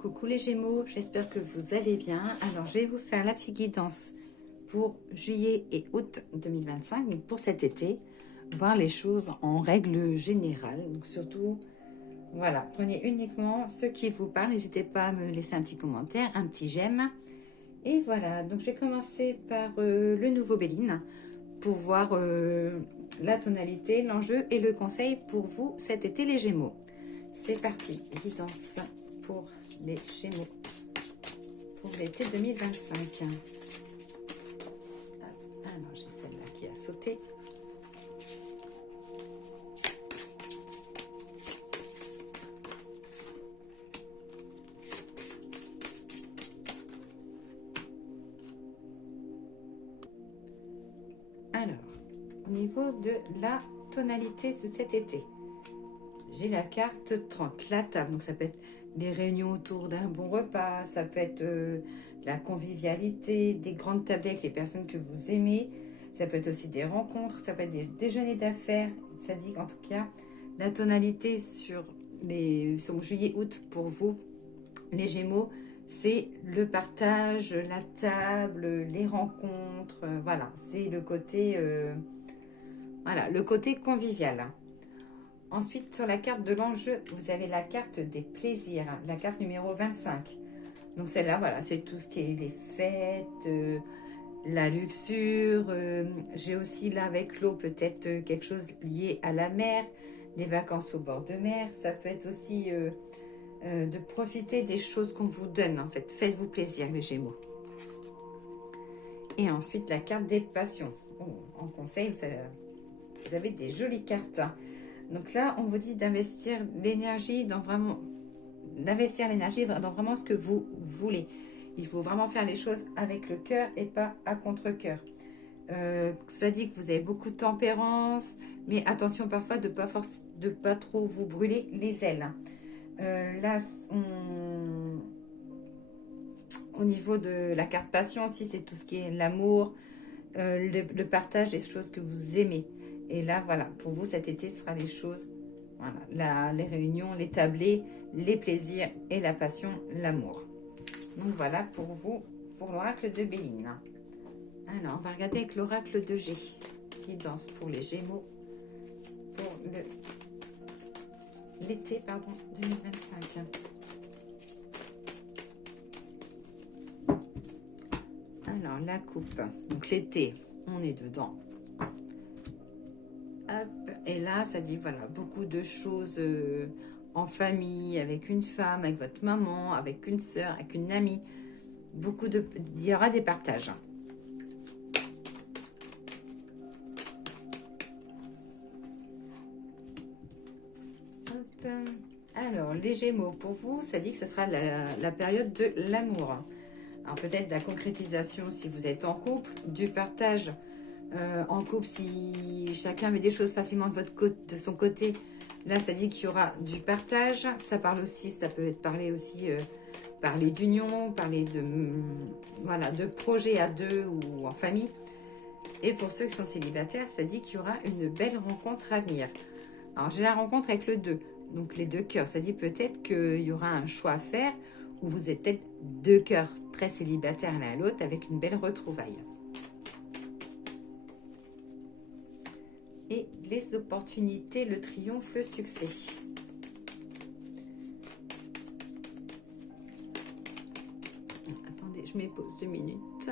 Coucou les Gémeaux, j'espère que vous allez bien. Alors, je vais vous faire la petite guidance pour juillet et août 2025, donc pour cet été, voir les choses en règle générale. Donc surtout, voilà, prenez uniquement ce qui vous parle. N'hésitez pas à me laisser un petit commentaire, un petit j'aime. Et voilà, donc je vais commencer par le nouveau Béline pour voir la tonalité, l'enjeu et le conseil pour vous cet été les Gémeaux. C'est parti, guidance pour les Gémeaux pour l'été 2025. Alors j'ai celle-là qui a sauté. Alors, au niveau de la tonalité de cet été, j'ai la carte 30, la table. Donc ça peut être les réunions autour d'un bon repas, ça peut être la convivialité, des grandes tables avec les personnes que vous aimez, ça peut être aussi des rencontres, ça peut être des déjeuners d'affaires. Ça dit qu'en tout cas, la tonalité sur juillet-août pour vous, les Gémeaux, c'est le partage, la table, les rencontres, voilà, c'est le côté, voilà, le côté convivial. Ensuite, sur la carte de l'enjeu, vous avez la carte des plaisirs, la carte numéro 25. Donc celle-là, voilà, c'est tout ce qui est les fêtes, la luxure. J'ai aussi là avec l'eau peut-être quelque chose lié à la mer, des vacances au bord de mer. Ça peut être aussi de profiter des choses qu'on vous donne, en fait. Faites-vous plaisir, les Gémeaux. Et ensuite, la carte des passions. En conseil, vous avez des jolies cartes. Donc là, on vous dit d'investir l'énergie dans vraiment ce que vous voulez. Il faut vraiment faire les choses avec le cœur et pas à contre-cœur. Ça dit que vous avez beaucoup de tempérance, mais attention parfois de pas trop vous brûler les ailes. Là, au niveau de la carte passion aussi, c'est tout ce qui est l'amour, le partage des choses que vous aimez. Et là, voilà, pour vous, cet été, ce sera les choses, voilà, les réunions, les tablés, les plaisirs et la passion, l'amour. Donc, voilà pour vous, pour l'oracle de Béline. Alors, on va regarder avec l'oracle de G, qui danse pour les Gémeaux, pour l'été, 2025. Alors, la coupe, donc l'été, on est dedans. Et là, ça dit, voilà, beaucoup de choses en famille, avec une femme, avec votre maman, avec une soeur, avec une amie. Il y aura des partages. Hop. Alors, les Gémeaux, pour vous, ça dit que ce sera la période de l'amour. Alors, peut-être de la concrétisation si vous êtes en couple, du partage en couple, si chacun met des choses facilement de son côté, là ça dit qu'il y aura du partage. Ça parle aussi, ça peut être parler aussi, parler d'union, parler de projets à deux ou en famille. Et pour ceux qui sont célibataires, ça dit qu'il y aura une belle rencontre à venir. Alors j'ai la rencontre avec le 2, donc les deux cœurs. Ça dit peut-être qu'il y aura un choix à faire, où vous êtes peut-être deux cœurs très célibataires l'un à l'autre avec une belle retrouvaille. Et les opportunités, le triomphe, le succès. Attendez, je me pose 2 minutes.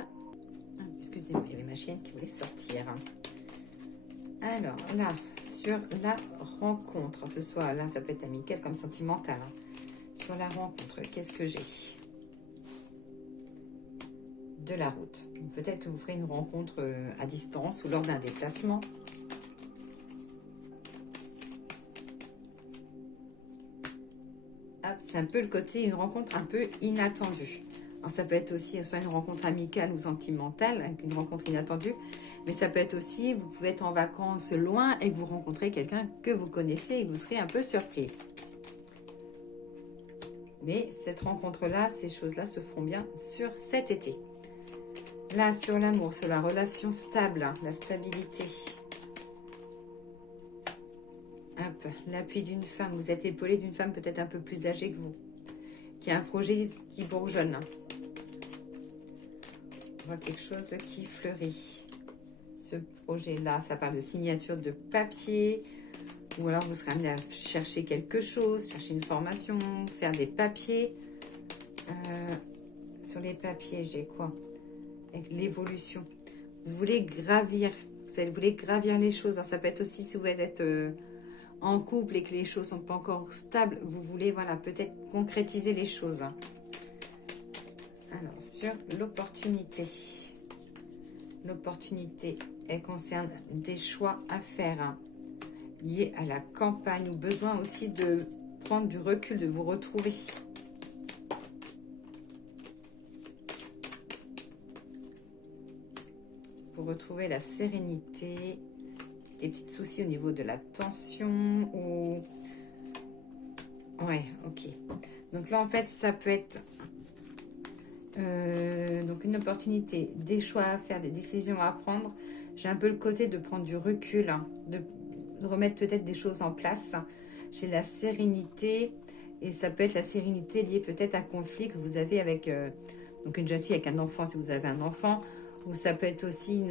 Excusez-moi, il y avait ma chienne qui voulait sortir. Alors là, sur la rencontre, que ce soit là, ça peut être amical comme sentimental. Sur la rencontre, qu'est-ce que j'ai? De la route. Peut-être que vous ferez une rencontre à distance ou lors d'un déplacement. C'est un peu le côté, une rencontre un peu inattendue. Alors ça peut être aussi soit une rencontre amicale ou sentimentale, avec une rencontre inattendue, mais ça peut être aussi, vous pouvez être en vacances loin et que vous rencontrez quelqu'un que vous connaissez et que vous serez un peu surpris. Mais cette rencontre-là, ces choses-là se feront bien sur cet été. Là, sur l'amour, sur la relation stable, la stabilité. L'appui d'une femme, vous êtes épaulé d'une femme peut-être un peu plus âgée que vous. qu'il y a un projet qui bourgeonne. On voit quelque chose qui fleurit. Ce projet-là, ça parle de signature de papier, ou alors vous serez amené à chercher quelque chose, chercher une formation, faire des papiers. Sur les papiers, j'ai quoi? Avec l'évolution. Vous voulez gravir, vous voulez gravir les choses. Ça peut être aussi si vous êtes en couple et que les choses sont pas encore stables, vous voulez, voilà, peut-être concrétiser les choses. Alors, sur l'opportunité. L'opportunité, elle concerne des choix à faire liés à la campagne ou besoin aussi de prendre du recul, de vous retrouver. Pour retrouver la sérénité, des petits soucis au niveau de la tension ou... Ouais, ok. Donc là, en fait, ça peut être donc une opportunité, des choix à faire, des décisions à prendre. J'ai un peu le côté de prendre du recul, de remettre peut-être des choses en place. J'ai la sérénité et ça peut être la sérénité liée peut-être à un conflit que vous avez avec donc une jeune fille avec un enfant si vous avez un enfant. Ou ça peut être aussi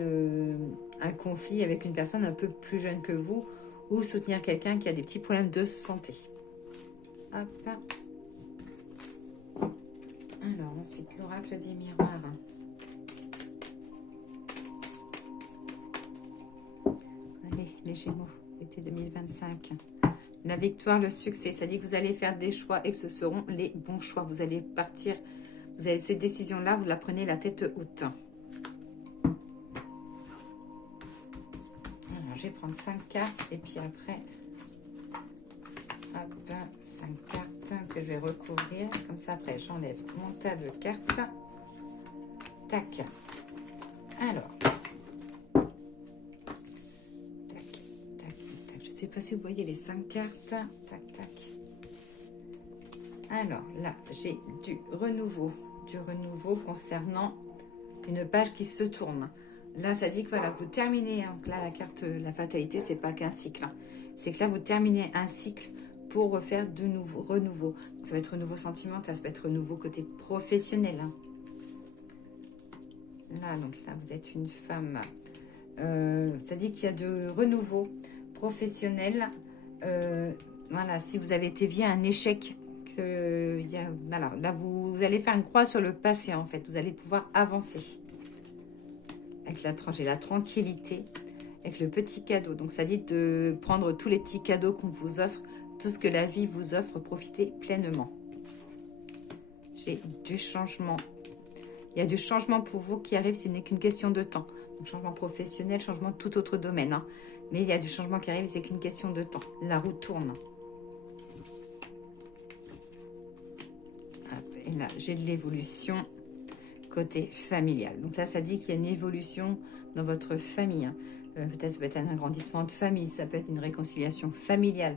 un conflit avec une personne un peu plus jeune que vous. Ou soutenir quelqu'un qui a des petits problèmes de santé. Hop. Alors, ensuite, l'oracle des miroirs. Allez, les Gémeaux, été 2025. La victoire, le succès. Ça dit que vous allez faire des choix et que ce seront les bons choix. Vous allez partir, vous avez cette décision-là, vous la prenez la tête haute. Je vais prendre 5 cartes et puis après, hop, 5 cartes que je vais recouvrir. Comme ça, après, j'enlève mon tas de cartes. Tac. Alors. Tac, tac, tac. Je ne sais pas si vous voyez les 5 cartes. Tac, tac. Alors, là, j'ai du renouveau. Du renouveau concernant une page qui se tourne. Là, ça dit que voilà, vous terminez. Donc là, la carte, la fatalité, c'est pas qu'un cycle. C'est que là, vous terminez un cycle pour refaire de nouveau renouveau. Donc, ça va être renouveau sentimental, ça peut être renouveau côté professionnel. Là, donc là, vous êtes une femme. Ça dit qu'il y a de renouveau professionnel. Voilà, si vous avez été via un échec, voilà, là, vous allez faire une croix sur le passé, en fait. Vous allez pouvoir avancer. J'ai la tranquillité, avec le petit cadeau. Donc, ça dit de prendre tous les petits cadeaux qu'on vous offre, tout ce que la vie vous offre, profitez pleinement. J'ai du changement. Il y a du changement pour vous qui arrive, ce n'est qu'une question de temps. Donc, changement professionnel, changement de tout autre domaine. Hein. Mais il y a du changement qui arrive, c'est qu'une question de temps. La roue tourne. Hop, et là, j'ai de l'évolution. Côté familial. Donc là, ça dit qu'il y a une évolution dans votre famille. Peut-être ça peut être un agrandissement de famille, ça peut être une réconciliation familiale,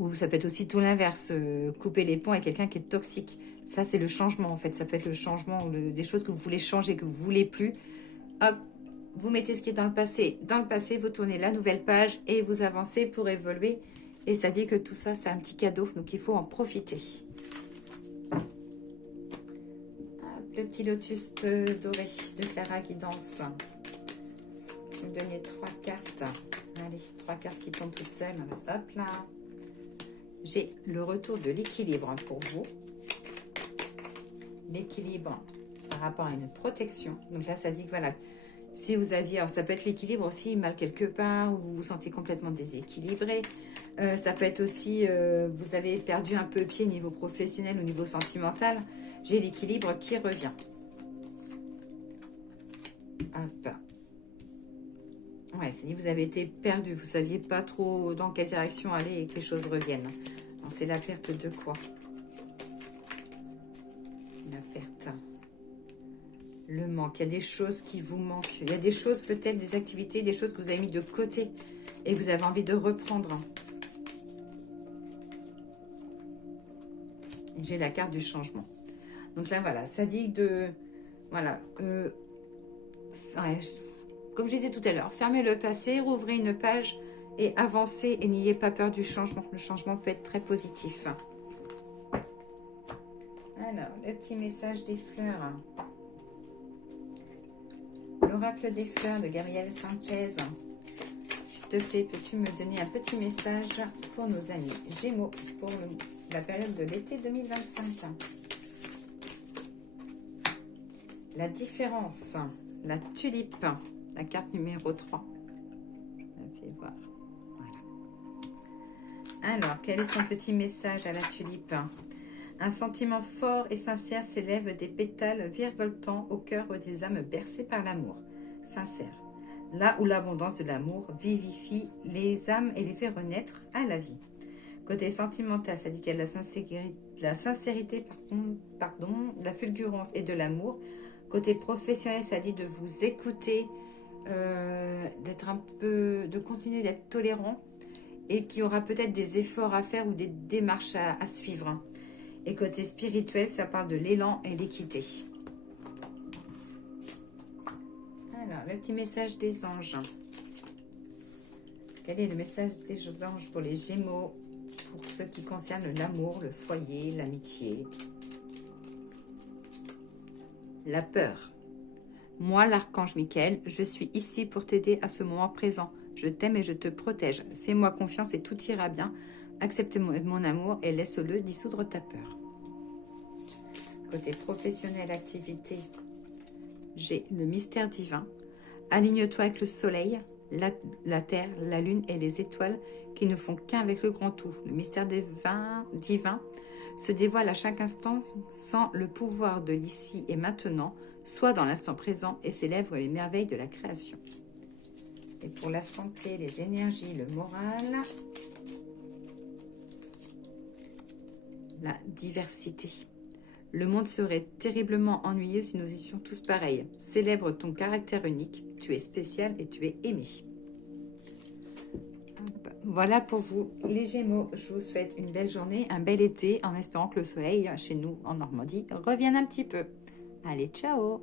ou ça peut être aussi tout l'inverse, couper les ponts avec quelqu'un qui est toxique. Ça, c'est le changement, en fait. Ça peut être le changement, des choses que vous voulez changer, que vous ne voulez plus. Hop, vous mettez ce qui est dans le passé. Dans le passé, vous tournez la nouvelle page et vous avancez pour évoluer. Et ça dit que tout ça, c'est un petit cadeau, donc il faut en profiter. Le petit lotus doré de Clara qui danse. Je vais vous donner 3 cartes. Allez, 3 cartes qui tombent toutes seules. Hop là. J'ai le retour de l'équilibre pour vous. L'équilibre par rapport à une protection. Donc là, ça dit que voilà, si vous aviez... Alors, ça peut être l'équilibre aussi mal quelque part, ou vous vous sentez complètement déséquilibré. Ça peut être aussi, vous avez perdu un peu pied au niveau professionnel, au niveau sentimental. J'ai l'équilibre qui revient. Hop. Ouais, c'est dit vous avez été perdu. Vous ne saviez pas trop dans quelle direction aller et que les choses reviennent. C'est la perte de quoi? La perte. Le manque. Il y a des choses qui vous manquent. Il y a des choses, peut-être des activités, des choses que vous avez mis de côté et que vous avez envie de reprendre. J'ai la carte du changement. Donc là, voilà, ça dit de... Voilà. Ouais, comme je disais tout à l'heure, fermez le passé, rouvrez une page et avancez et n'ayez pas peur du changement. Le changement peut être très positif. Alors, le petit message des fleurs. L'oracle des fleurs de Gabriel Sanchez. S'il te plaît, peux-tu me donner un petit message pour nos amis Gémeaux pour la période de l'été 2025? La différence, la tulipe, la carte numéro 3. Je la fais voir. Voilà. Alors, quel est son petit message à la tulipe? Un sentiment fort et sincère s'élève des pétales virevoltants au cœur des âmes bercées par l'amour. Sincère. Là où l'abondance de l'amour vivifie les âmes et les fait renaître à la vie. Côté sentimental, ça dit qu'il y a de la sincérité, de la fulgurance et de l'amour. Côté professionnel, ça dit de vous écouter, de continuer d'être tolérant et qu'il y aura peut-être des efforts à faire ou des démarches à suivre. Et côté spirituel, ça parle de l'élan et l'équité. Alors, le petit message des anges. Quel est le message des anges pour les Gémeaux, pour ce qui concerne l'amour, le foyer, l'amitié, la peur? Moi, l'archange Michael, je suis ici pour t'aider à ce moment présent. Je t'aime et je te protège. Fais-moi confiance et tout ira bien. Accepte mon amour et laisse-le dissoudre ta peur. Côté professionnel, activité, j'ai le mystère divin. Aligne-toi avec le soleil, la terre, la lune et les étoiles qui ne font qu'un avec le grand tout. Le mystère divin se dévoile à chaque instant sans le pouvoir de l'ici et maintenant, soit dans l'instant présent et célèbre les merveilles de la création. Et pour la santé, les énergies, le moral, la diversité. Le monde serait terriblement ennuyeux si nous étions tous pareils. Célèbre ton caractère unique. Tu es spécial et tu es aimé. Voilà pour vous, les Gémeaux. Je vous souhaite une belle journée, un bel été, en espérant que le soleil, chez nous, en Normandie, revienne un petit peu. Allez, ciao!